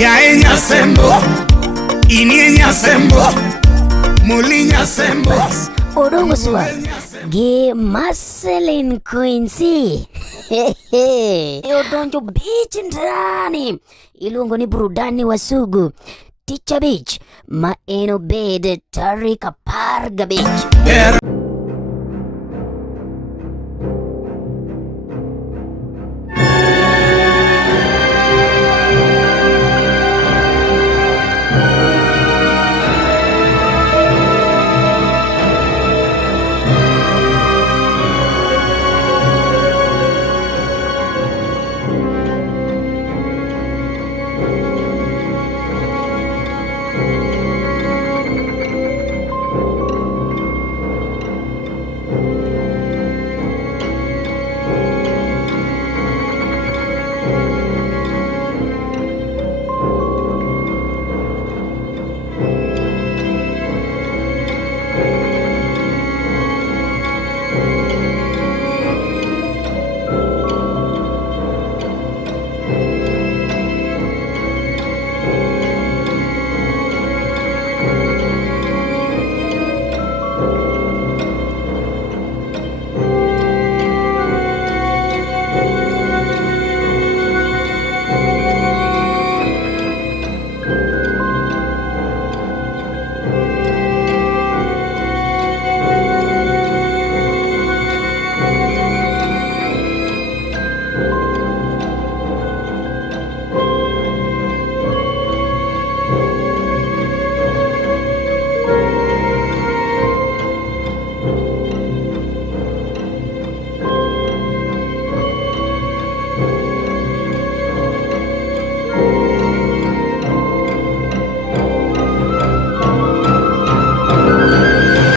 Ya enya sembo, ini enya sembo, mulinya sembo. Odongo swa ge Marceline Quincy. Odonjo beach ndani ilungo ni burudani wa sugu Teacher Beach Maeno Bed Tarika Parga Beach.